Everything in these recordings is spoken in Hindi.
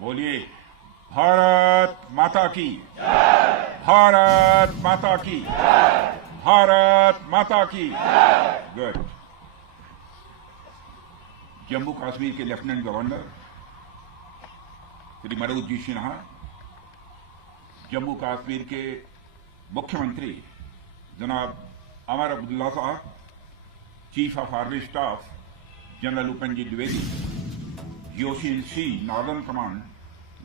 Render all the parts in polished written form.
बोलिए भारत माता की, भारत माता की, भारत माता की। गुड। जम्मू कश्मीर के लेफ्टिनेंट गवर्नर श्री मनोज जी सिन्हा, जम्मू कश्मीर के मुख्यमंत्री जनाब अमर अब्दुल्ला साहब, chief of army staff general Upendra Dwivedi, GOC-in-C northern command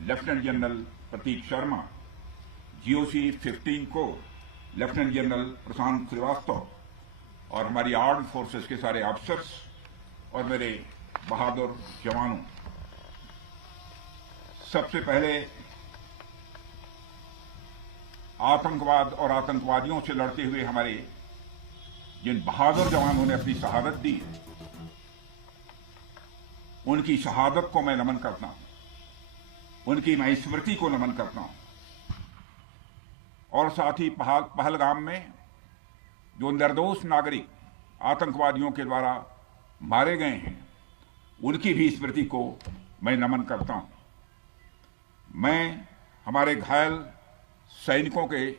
lieutenant general Prateek Sharma, GOC-15 corps lieutenant general Prashant Srivastava और हमारी आर्म फोर्सेस के सारे ऑफिसर्स और मेरे बहादुर जवानों, सबसे पहले आतंकवाद और आतंकवादियों से लड़ते हुए हमारे जिन बहादुर जवानों ने अपनी शहादत दी है, उनकी शहादत को मैं नमन करता हूं, उनकी मैं स्मृति को नमन करता हूं। और साथ ही पहलगाम में जो निर्दोष नागरिक आतंकवादियों के द्वारा मारे गए हैं, उनकी भी स्मृति को मैं नमन करता हूं। मैं हमारे घायल सैनिकों के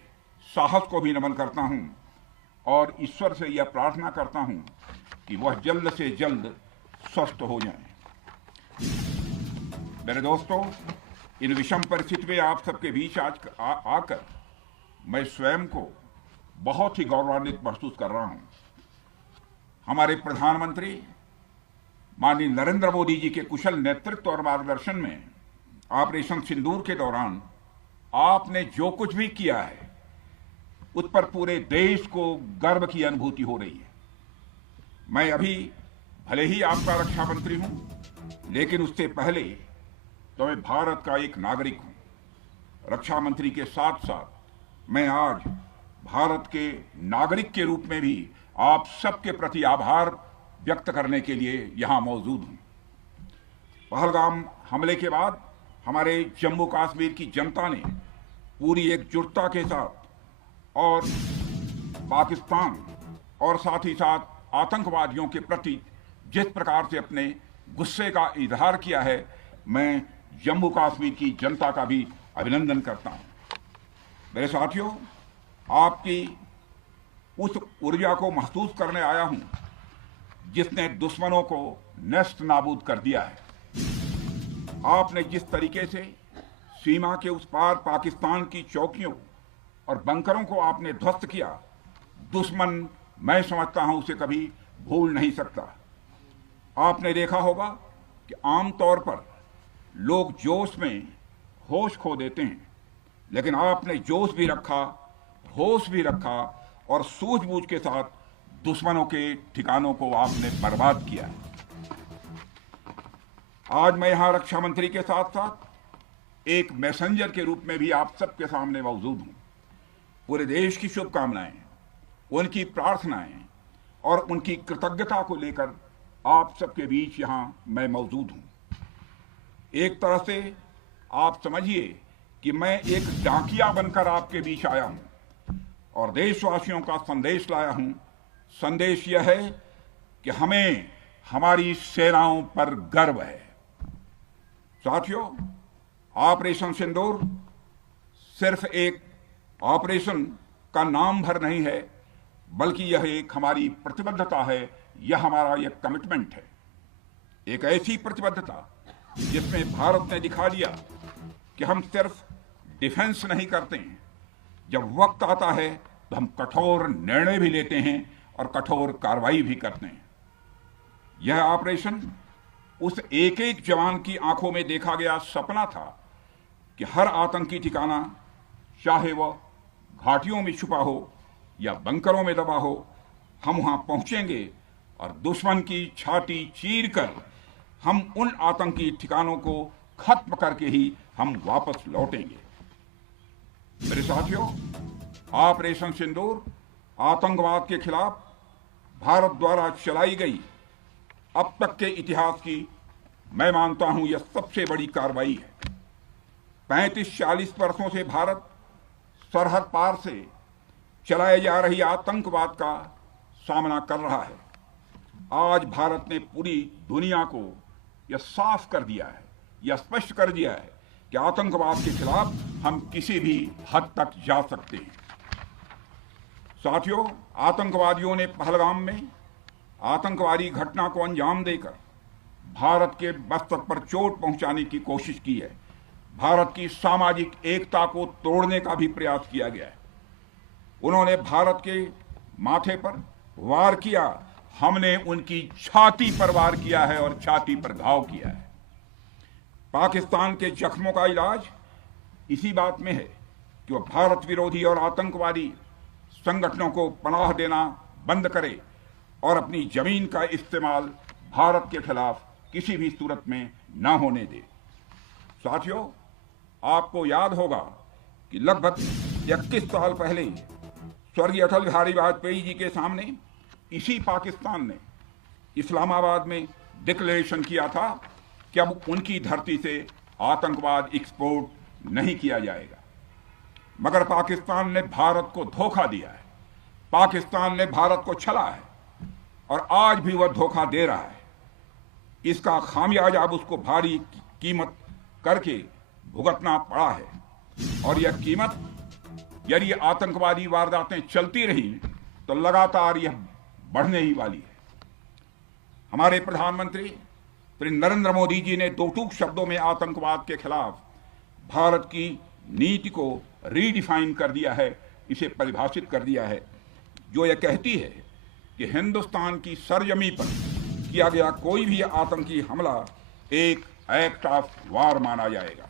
साहस को भी नमन करता हूं और ईश्वर से यह प्रार्थना करता हूं कि वह जल्द से जल्द स्वस्थ हो जाएं। मेरे दोस्तों, इन विषम परिस्थिति में आप सबके बीच आज आकर मैं स्वयं को बहुत ही गौरवान्वित महसूस कर रहा हूं। हमारे प्रधानमंत्री माननीय नरेंद्र मोदी जी के कुशल नेतृत्व और मार्गदर्शन में ऑपरेशन सिंदूर के दौरान आपने जो कुछ भी किया है, उस पर पूरे देश को गर्व की अनुभूति हो रही है। मैं अभी भले ही आपका रक्षा मंत्री हूं, लेकिन उससे पहले तो मैं भारत का एक नागरिक हूं। रक्षा मंत्री के साथ साथ मैं आज भारत के नागरिक के रूप में भी आप सबके प्रति आभार व्यक्त करने के लिए यहां मौजूद हूं। पहलगाम हमले के बाद हमारे जम्मू कश्मीर की जनता ने पूरी एकजुटता के साथ और पाकिस्तान और साथ ही साथ आतंकवादियों के प्रति जिस प्रकार से अपने गुस्से का इजहार किया है, मैं जम्मू कश्मीर की जनता का भी अभिनंदन करता हूं। मेरे साथियों, आपकी उस ऊर्जा को महसूस करने आया हूं जिसने दुश्मनों को नष्ट नाबूद कर दिया है। आपने जिस तरीके से सीमा के उस पार पाकिस्तान की चौकियों और बंकरों को आपने ध्वस्त किया, दुश्मन मैं समझता हूं उसे कभी भूल नहीं सकता। आपने देखा होगा कि आमतौर पर लोग जोश में होश खो देते हैं, लेकिन आपने जोश भी रखा, होश भी रखा और सूझबूझ के साथ दुश्मनों के ठिकानों को आपने बर्बाद किया है। आज मैं यहां रक्षा मंत्री के साथ साथ एक मैसेंजर के रूप में भी आप सबके सामने मौजूद हूं। पूरे देश की शुभकामनाएं, उनकी प्रार्थनाएं और उनकी कृतज्ञता को लेकर आप सबके बीच यहां मैं मौजूद हूं। एक तरह से आप समझिए कि मैं एक डाकिया बनकर आपके बीच आया हूं और देशवासियों का संदेश लाया हूं। संदेश यह है कि हमें हमारी सेनाओं पर गर्व है। साथियों, ऑपरेशन सिंदूर सिर्फ एक ऑपरेशन का नाम भर नहीं है, बल्कि यह एक हमारी प्रतिबद्धता है, यह हमारा एक कमिटमेंट है। एक ऐसी प्रतिबद्धता जिसमें भारत ने दिखा दिया कि हम सिर्फ डिफेंस नहीं करते हैं, जब वक्त आता है तो हम कठोर निर्णय भी लेते हैं और कठोर कार्रवाई भी करते हैं। यह ऑपरेशन उस एक एक जवान की आंखों में देखा गया सपना था कि हर आतंकी ठिकाना, चाहे वह घाटियों में छुपा हो या बंकरों में दबा हो, हम वहां पहुंचेंगे और दुश्मन की छाती चीर कर हम उन आतंकी ठिकानों को खत्म करके ही हम वापस लौटेंगे। मेरे साथियों, ऑपरेशन सिंदूर आतंकवाद के खिलाफ भारत द्वारा चलाई गई अब तक के इतिहास की मैं मानता हूं यह सबसे बड़ी कार्रवाई है। 35-40 वर्षों से भारत सरहद पार से चलाए जा रही आतंकवाद का सामना कर रहा है। आज भारत ने पूरी दुनिया को यह साफ कर दिया है, यह स्पष्ट कर दिया है कि आतंकवाद के खिलाफ हम किसी भी हद तक जा सकते हैं। साथियों, आतंकवादियों ने पहलगाम में आतंकवादी घटना को अंजाम देकर भारत के मस्तक पर चोट पहुंचाने की कोशिश की है। भारत की सामाजिक एकता को तोड़ने का भी प्रयास किया गया है। उन्होंने भारत के माथे पर वार किया, हमने उनकी छाती पर वार किया है और छाती पर घाव किया है। पाकिस्तान के जख्मों का इलाज इसी बात में है कि वह भारत विरोधी और आतंकवादी संगठनों को पनाह देना बंद करे और अपनी जमीन का इस्तेमाल भारत के खिलाफ किसी भी सूरत में न होने दे। साथियों, आपको याद होगा कि लगभग 21 साल पहले स्वर्गीय अटल बिहारी वाजपेयी जी के सामने इसी पाकिस्तान ने इस्लामाबाद में डिक्लेरेशन किया था कि अब उनकी धरती से आतंकवाद एक्सपोर्ट नहीं किया जाएगा। मगर पाकिस्तान ने भारत को धोखा दिया है, पाकिस्तान ने भारत को छला है और आज भी वह धोखा दे रहा है। इसका खामियाजा अब उसको भारी कीमत करके भुगतना पड़ा है और यह कीमत, यदि आतंकवादी वारदातें चलती रही तो लगातार यह बढ़ने ही वाली है। हमारे प्रधानमंत्री श्री नरेंद्र मोदी जी ने दो टूक शब्दों में आतंकवाद के खिलाफ भारत की नीति को रीडिफाइन कर दिया है, इसे परिभाषित कर दिया है, जो यह कहती है कि हिंदुस्तान की सरजमी पर किया गया कोई भी आतंकी हमला एक एक्ट ऑफ वार माना जाएगा।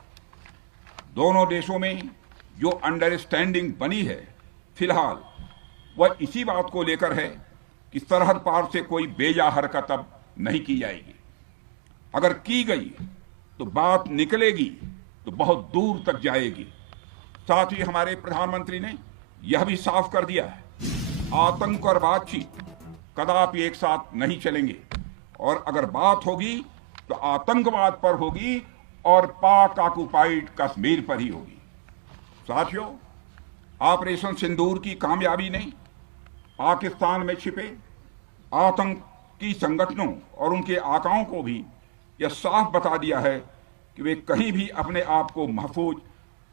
दोनों देशों में जो अंडरस्टैंडिंग बनी है फिलहाल वह इसी बात को लेकर है कि सरहद पार से कोई बेजा हरकत अब नहीं की जाएगी। अगर की गई तो बात निकलेगी तो बहुत दूर तक जाएगी। साथ ही हमारे प्रधानमंत्री ने यह भी साफ कर दिया है, आतंक और बातचीत कदापि एक साथ नहीं चलेंगे और अगर बात होगी तो आतंकवाद पर होगी और पाक ऑक्युपाइड कश्मीर पर ही होगी। साथियों, ऑपरेशन सिंदूर की कामयाबी ने पाकिस्तान में छिपे आतंकी संगठनों और उनके आकाओं को भी यह साफ बता दिया है कि वे कहीं भी अपने आप को महफूज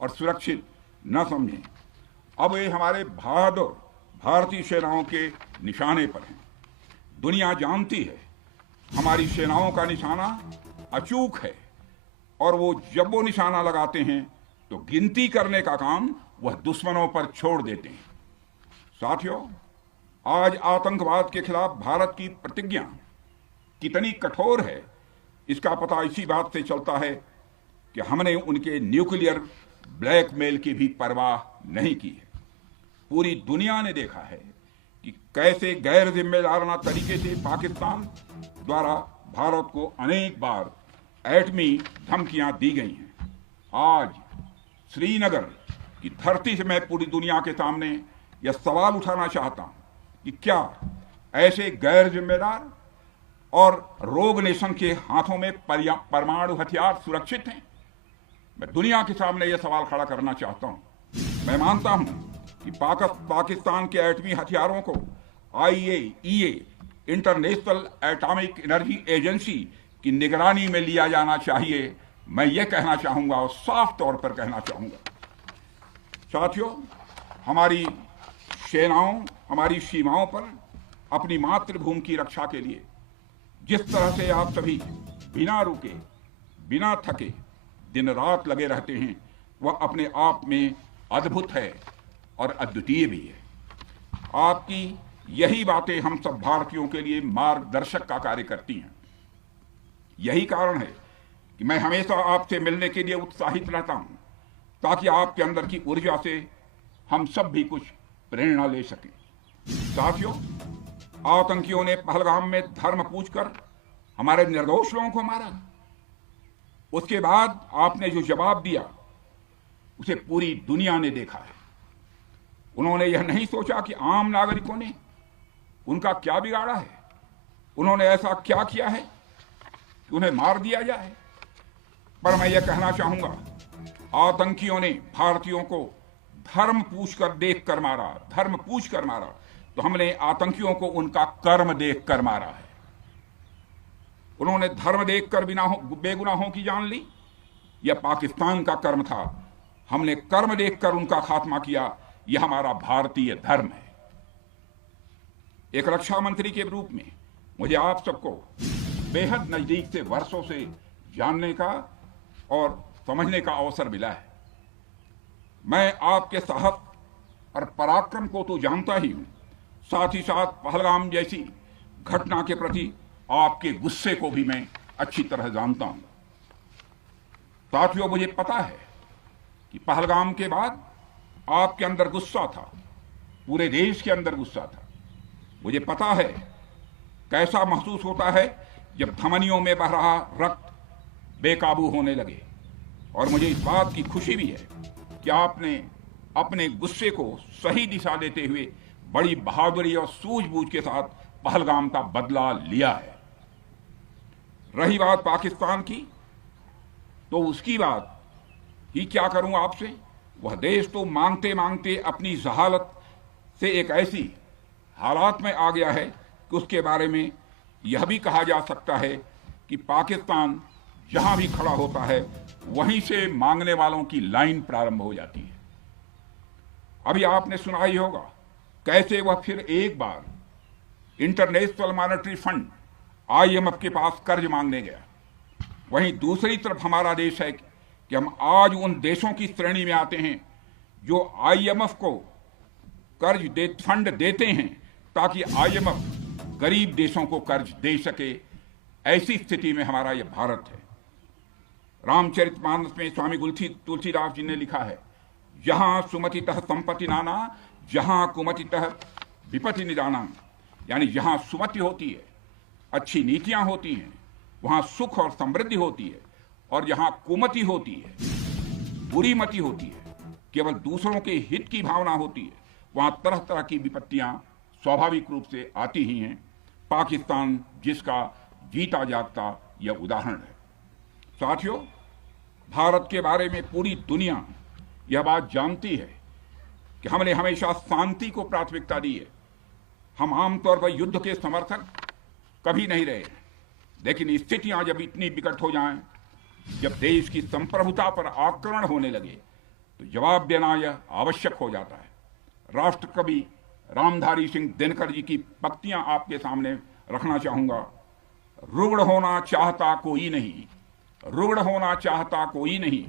और सुरक्षित न समझें। अब वे हमारे बहादुर भारतीय सेनाओं के निशाने पर हैं। दुनिया जानती है हमारी सेनाओं का निशाना अचूक है और वो जब वो निशाना लगाते हैं तो गिनती करने का काम वह दुश्मनों पर छोड़ देते हैं। साथियों, आज आतंकवाद के खिलाफ भारत की प्रतिज्ञा कितनी कठोर है इसका पता इसी बात से चलता है कि हमने उनके न्यूक्लियर ब्लैकमेल की भी परवाह नहीं की है। पूरी दुनिया ने देखा है कि कैसे गैर जिम्मेदाराना तरीके से पाकिस्तान द्वारा भारत को अनेक बार एटमी धमकियां दी गई हैं। आज श्रीनगर की धरती से मैं पूरी दुनिया के सामने यह सवाल उठाना चाहता हूं कि क्या ऐसे गैर जिम्मेदार और रोग नेशन के हाथों में परमाणु हथियार सुरक्षित हैं? मैं दुनिया के सामने यह सवाल खड़ा करना चाहता हूं। मैं मानता हूं कि पाकिस्तान के एटमी हथियारों को IAEA international atomic energy agency की निगरानी में लिया जाना चाहिए। मैं ये कहना चाहूंगा और साफ तौर पर कहना चाहूंगा। साथियों, हमारी सेनाओं हमारी सीमाओं पर अपनी मातृभूमि की रक्षा के लिए जिस तरह से आप सभी बिना रुके बिना थके दिन रात लगे रहते हैं वह अपने आप में अद्भुत है और अद्वितीय भी है। आपकी यही बातें हम सब भारतीयों के लिए मार्गदर्शक का कार्य करती हैं। यही कारण है कि मैं हमेशा आपसे मिलने के लिए उत्साहित रहता हूं ताकि आपके अंदर की ऊर्जा से हम सब भी कुछ प्रेरणा ले सकें। साथियों, आतंकियों ने पहलगाम में धर्म पूछकर हमारे निर्दोष लोगों को मारा। उसके बाद आपने जो जवाब दिया उसे पूरी दुनिया ने देखा है। उन्होंने यह नहीं सोचा कि आम नागरिकों ने उनका क्या बिगाड़ा है, उन्होंने ऐसा क्या किया है कि उन्हें मार दिया जाए। पर मैं यह कहना चाहूंगा, आतंकियों ने भारतीयों को धर्म पूछकर देखकर मारा, धर्म पूछकर मारा, तो हमने आतंकियों को उनका कर्म देखकर मारा है। उन्होंने धर्म देखकर बेगुनाहों की जान ली, यह पाकिस्तान का कर्म था। हमने कर्म देखकर उनका खात्मा किया। यह हमारा भारतीय धर्म है। एक रक्षा मंत्री के रूप में मुझे आप सबको बेहद नजदीक से वर्षों से जानने का और समझने का अवसर मिला है। मैं आपके साहस और पराक्रम को तो जानता ही हूं, साथ ही साथ पहलगाम जैसी घटना के प्रति आपके गुस्से को भी मैं अच्छी तरह जानता हूं। साथियों, मुझे पता है कि पहलगाम के बाद आपके अंदर गुस्सा था, पूरे देश के अंदर गुस्सा था। मुझे पता है कैसा महसूस होता है जब धमनियों में बह रहा रक्त बेकाबू होने लगे। और मुझे इस बात की खुशी भी है कि आपने अपने गुस्से को सही दिशा देते हुए बड़ी बहादुरी और सूझबूझ के साथ पहलगाम का बदला लिया है। रही बात पाकिस्तान की, तो उसकी बात ही क्या करूं आपसे। वह देश तो मांगते मांगते अपनी जहालत से एक ऐसी हालात में आ गया है कि उसके बारे में यह भी कहा जा सकता है कि पाकिस्तान जहां भी खड़ा होता है वहीं से मांगने वालों की लाइन प्रारंभ हो जाती है। अभी आपने सुना ही होगा कैसे वह फिर एक बार इंटरनेशनल मॉनेटरी फंड IMF के पास कर्ज मांगने गया। वहीं दूसरी तरफ हमारा देश है कि हम आज उन देशों की श्रेणी में आते हैं जो IMF को फंड देते हैं ताकि IMF गरीब देशों को कर्ज दे सके। ऐसी स्थिति में हमारा यह भारत है। रामचरितमानस में स्वामी तुलसीदास जी ने लिखा है, जहां सुमतितः संपत्ति नाना, जहां कुमतितः विपत्ति निदाना। यानी जहां सुमति होती है, अच्छी नीतियां होती हैं, वहां सुख और समृद्धि होती है। और जहां कुमति होती है, बुरी मति होती है, केवल दूसरों के हित की भावना होती है, वहां तरह तरह की विपत्तियां स्वाभाविक रूप से आती ही हैं। पाकिस्तान जिसका जीता जागता यह उदाहरण है। साथियों, भारत के बारे में पूरी दुनिया यह बात जानती है कि हमने हमेशा शांति को प्राथमिकता दी है। हम आमतौर पर युद्ध के समर्थक कभी नहीं रहे, लेकिन स्थितियां जब इतनी विकट हो जाएं, जब देश की संप्रभुता पर आक्रमण होने लगे, तो जवाब देना यह आवश्यक हो जाता है। राष्ट्र कवि रामधारी सिंह दिनकर जी की पंक्तियां आपके सामने रखना चाहूंगा। रुग्ण होना चाहता कोई नहीं, रुग्ण होना चाहता कोई नहीं,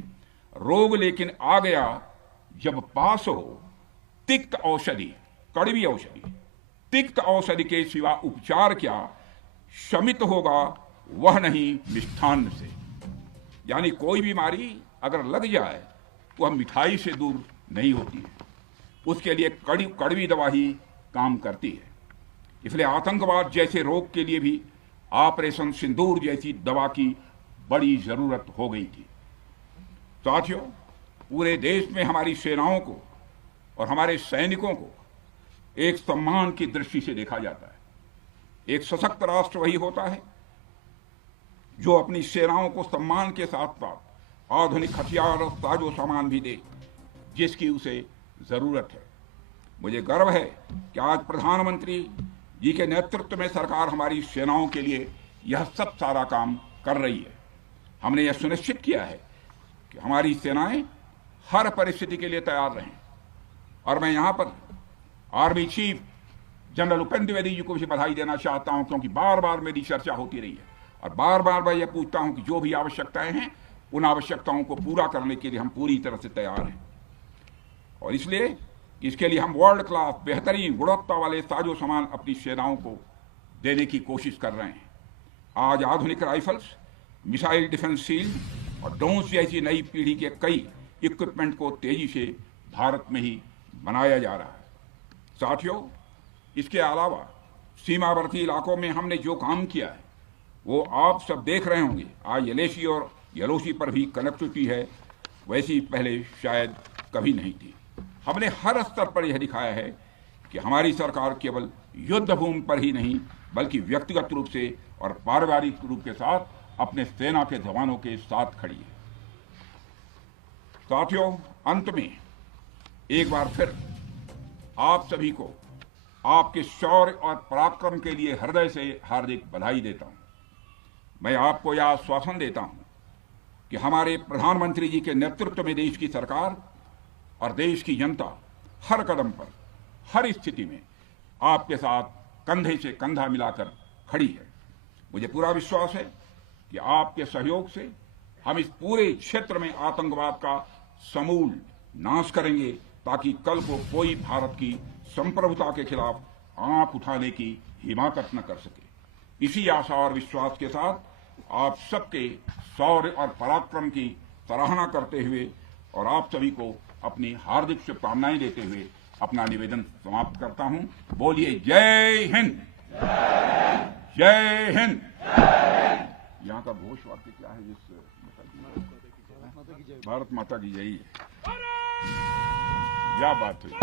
रोग लेकिन आ गया जब पास हो तिक्त औषधि, कड़वी औषधि। तिक्त औषधि के सिवा उपचार क्या, शमित होगा वह नहीं मिष्ठान्न से। यानी कोई बीमारी अगर लग जाए तो वह मिठाई से दूर नहीं होती है, उसके लिए कड़वी दवा ही काम करती है। इसलिए आतंकवाद जैसे रोग के लिए भी ऑपरेशन सिंदूर जैसी दवा की बड़ी जरूरत हो गई थी। साथियों, पूरे देश में हमारी सेनाओं को और हमारे सैनिकों को एक सम्मान की दृष्टि से देखा जाता है। एक सशक्त राष्ट्र वही होता है जो अपनी सेनाओं को सम्मान के साथ साथ आधुनिक हथियार और साजो सामान भी दे जिसकी उसे जरूरत है। मुझे गर्व है कि आज प्रधानमंत्री जी के नेतृत्व में सरकार हमारी सेनाओं के लिए यह सब सारा काम कर रही है। हमने यह सुनिश्चित किया है कि हमारी सेनाएं हर परिस्थिति के लिए तैयार रहें। और मैं यहां पर army chief general Upendra Dwivedi ji को भी बधाई देना चाहता हूं, क्योंकि बार बार मेरी चर्चा होती रही है और बार बार मैं यह पूछता हूं कि जो भी आवश्यकताएं हैं उन आवश्यकताओं को पूरा करने के लिए हम पूरी तरह से तैयार हैं। और इसलिए इसके लिए हम वर्ल्ड क्लास बेहतरीन गुणवत्ता वाले साजो सामान अपनी सेनाओं को देने की कोशिश कर रहे हैं। आज आधुनिक राइफल्स, मिसाइल डिफेंस शील्ड और ड्रोन्स जैसी नई पीढ़ी के कई इक्विपमेंट को तेजी से भारत में ही बनाया जा रहा है। साथियों, इसके अलावा सीमावर्ती इलाकों में हमने जो काम किया है वो आप सब देख रहे होंगे। आज LAC और LOC पर भी कनेक्टिविटी है, वैसी पहले शायद कभी नहीं थी। हमने हर स्तर पर यह दिखाया है कि हमारी सरकार केवल युद्ध भूमि पर ही नहीं बल्कि व्यक्तिगत रूप से और पारिवारिक रूप के साथ अपने सेना के जवानों के साथ खड़ी है। साथियों, अंत में एक बार फिर आप सभी को आपके शौर्य और पराक्रम के लिए हृदय से हार्दिक बधाई देता हूं। मैं आपको यह आश्वासन देता हूं कि हमारे प्रधानमंत्री जी के नेतृत्व में देश की सरकार और देश की जनता हर कदम पर, हर स्थिति में आपके साथ कंधे से कंधा मिलाकर खड़ी है। मुझे पूरा विश्वास है कि आपके सहयोग से हम इस पूरे क्षेत्र में आतंकवाद का समूल नाश करेंगे, ताकि कल को कोई भारत की संप्रभुता के खिलाफ आंख उठाने की हिमाकत न कर सके। इसी आशा और विश्वास के साथ आप सबके शौर्य और पराक्रम की सराहना करते हुए और आप सभी को अपनी हार्दिक शुभकामनाएं देते हुए अपना निवेदन समाप्त करता हूं। बोलिए जय हिंद, जय हिंद। यहाँ का घोष वाक्य क्या है? भारत माता की जय। क्या बात हुई।